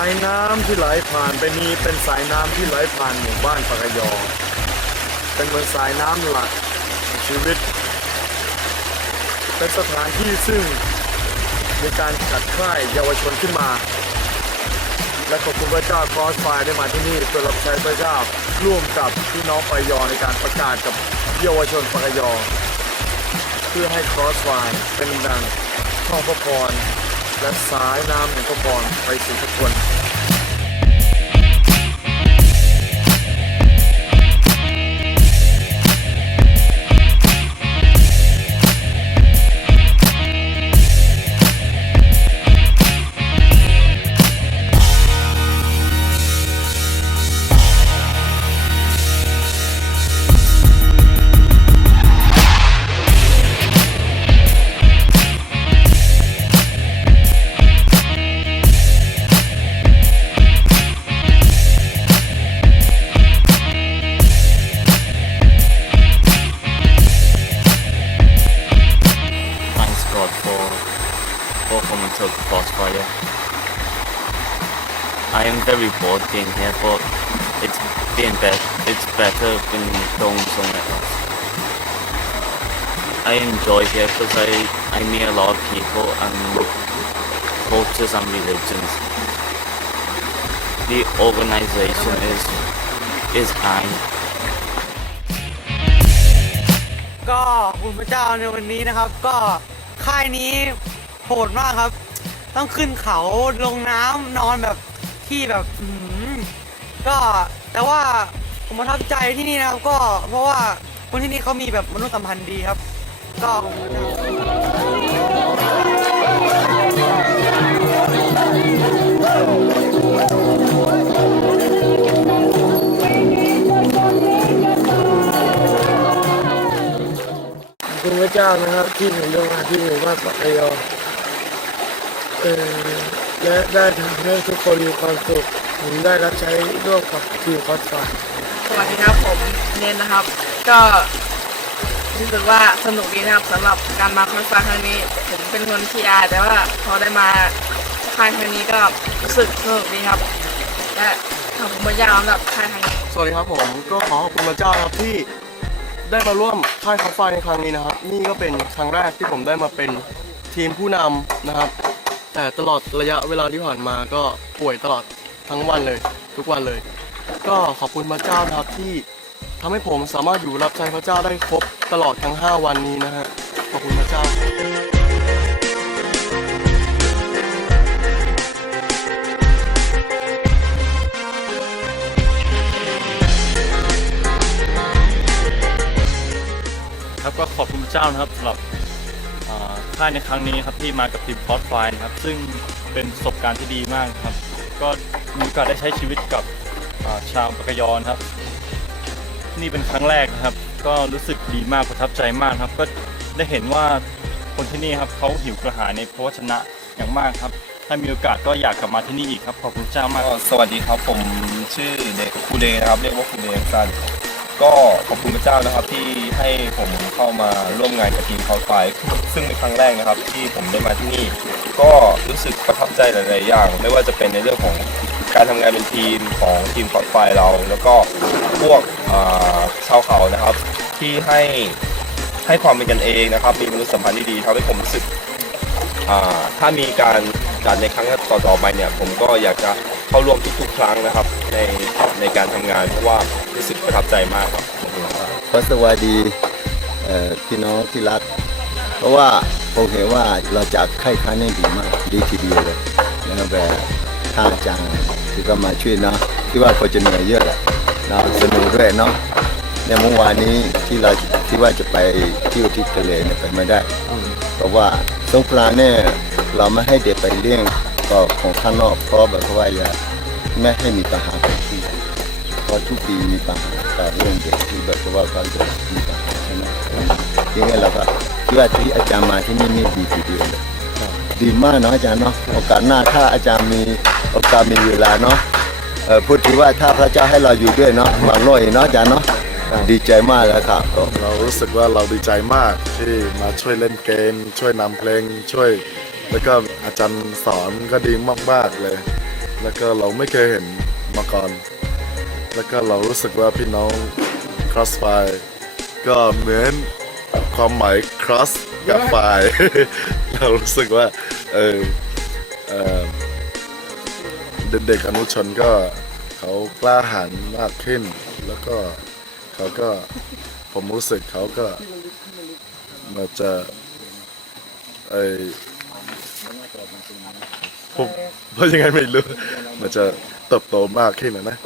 ายน้ำที่ไหลผ่านไปนี้เป็นสายน้ำที่ไหลผ่านหมู่บ้านปากยอ เป็นเหมือนสายน้ำหลักชีวิต เป็นสถานที่ซึ่งมีการจัดค่ายเยาวชนขึ้นมา และขอบคุณพระเจ้าคอสไฟได้มาที่นี่เพื่อรับใช้พระเจ้าร่วมกับพี่น้องปายอในการประกาศกับเยาวชนปากยอ เพื่อให้คอสไฟเป็นดังช่องพระพร และสายน้ำแห่งพระพรไปสู่ทุกคน Thanks for coming to Crossfire. I am very bored being here, but it's being better. It's better when going somewhere else. I enjoy here because I I meet a lot of people and cultures and religions. The organization is is high. ก็ขอบคุณพระเจ้าในวันนี้นะครับ ก็ค่ายนี้โ หดมากครับ ต้องขึ้นเขาลงน้ำนอนแบบที่แบบอื้อหือก็แต่ว่าผมประทับใจที่นี่นะครับ ก็เพราะว่าคนที่นี่เขามีแบบมนุษยสัมพันธ์ดีครับ ก็ ขอบคุณพระเจ้านะครับ ที่ผมได้มาที่หมู่บ้านปักยอเออ และได้ทำให้ทุกคนมีความสุขผมได้รับใช้ร่วมกับทีมคอสฟาสวัสดีครับผมเนนนะครับ ก็รู้สึกว่าสนุกดีนะครับสำหรับการมาคอนเสิร์ตครั้งนี้ ผมเป็นคนทีอาแต่ว่าพอได้มาค่ายครั้งนี้ก็รู้สึกสนุกดีครับ และขอบคุณพระเจ้าสำหรับค่ายครั้งนี้สวัสดีครับผมก็ขอขอบคุณพระเจ้านะครับที่ได้มาร่วมค่ายคอฟไฟในครั้งนี้นะครับ นี่ก็เป็นครั้งแรกที่ผมได้มาเป็นทีมผู้นำนะครับ แต่ตลอดระยะเวลาที่ผ่านมาก็ป่วยตลอดทั้งวันเลย ทุกวันเลย ก็ขอบคุณพระเจ้านะครับที่ทำให้ผมสามารถอยู่รับใช้พระเจ้าได้ครบตลอดทั้ง 5 วันนี้นะฮะขอบคุณพระเจ้าครับก็ขอบคุณพระเจ้านะครับสำหรับ ค่ายในครั้งนี้ครับที่มากับทีมคอสไฟนะครับซึ่งเป็นประสบการณ์ที่ดีมากครับ ก็มีโอกาสได้ใช้ชีวิตกับอ่าชาวปากยอนครับ นี่เป็นครั้งแรกนะครับ ก็รู้สึกดีมากประทับใจมากครับ ก็ได้เห็นว่าคนที่นี่ครับเขาหิวกระหายในพระวจนะอย่างมากครับ ถ้ามีโอกาสก็อยากกลับมาที่นี่อีกครับขอบคุณเจ้ามาก ก็สวัสดีครับผมชื่อเด็กคูเดนะครับเรียกว่าคูเดสั้น ก็ขอบคุณพระเจ้านะครับที่ให้ผมเข้ามาร่วมงานกับทีมเขาไฟซึ่งเป็นครั้งแรกนะครับที่ผมได้มาที่นี่ ก็รู้สึกประทับใจหลายๆอย่าง ไม่ว่าจะเป็นในเรื่องของการทำงานเป็นทีมของทีมคอร์ดไฟเรา แล้วก็พวกชาวเขานะครับ ที่ให้ให้ความเป็นกันเองนะครับ มีมนุษยสัมพันธ์ที่ดีทำให้ผมรู้สึกถ้ามีการจัดในครั้งต่อๆไปเนี่ย ผมก็อยากจะ เข้าร่วมทุกๆ ครั้งนะครับ ในในการทำงานเพราะว่ารู้สึกประทับใจมากครับขอบคุณครับขอสวัสดีเอ่อพี่น้องที่รัก เพราะว่าผมเห็นว่าเราจากค่ายค้านี่ดีมากดีทีเดียวเลยแล้วแบบท่าอาจารย์ที่ก็มาช่วยเนาะที่ว่าเขาจะเหนื่อยเยอะแหละเนาะสนุกด้วยเนาะเนี่ยเมื่อวานนี้ที่เราที่ว่าจะไปเที่ยวที่ทะเลเนี่ยไปไม่ได้ เพราะว่าสงกรานต์เนี่ยเราไม่ให้เด็กไปเลี้ยง ก็ของข้างนอกเพราะแบบว่าอย่าไม่ให้มีปัญหากับที่เพราะทุกปีมีปัญหากับเรื่องเด็กที่แบบว่าเขาจะมีปัญหาใช่ไหมยังไงเราก็คิดว่าที่อาจารย์มาที่นี่นี่ดีทีเดียวเลยดีมากเนาะอาจารย์เนาะโอกาสหน้าถ้าอาจารย์มีโอกาสมีเวลาเนาะเออพูดถึงว่าถ้าพระเจ้าให้เราอยู่ด้วยเนาะบางโลยเนาะอาจารย์เนาะดีใจมากเลยครับเรารู้สึกว่าเราดีใจมากที่มาช่วยเล่นเกม ช่วยนำเพลงช่วย แล้วก็อาจารย์สอนก็ดีมากๆเลย แล้วก็เราไม่เคยเห็นมาก่อน แล้วก็เรารู้สึกว่าพี่น้อง Crossfire ก็เหมือนความหมาย cross กับ fire เรารู้สึกว่าเออเออเด็กๆอนุชนก็เขากล้าหาญมากขึ้น แล้วก็เขาก็ผมรู้สึกเขาก็มาจะไอ ผมว่ายังไงไม่รู้ มันจะเติบโตมากขึ้นนะนะ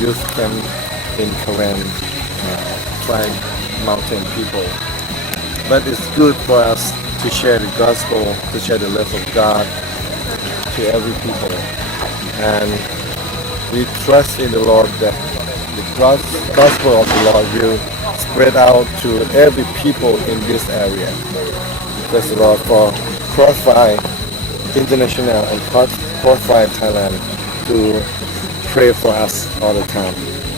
youth camp in Karen, uh, tribe mountain people. But it's good for us to share the gospel, to share the love of God to every people. And we trust in the Lord that the gospel of the Lord will spread out to every people in this area. Praise the Lord for Crossfire International and Cross- Crossfire Thailand to pray for us all the time.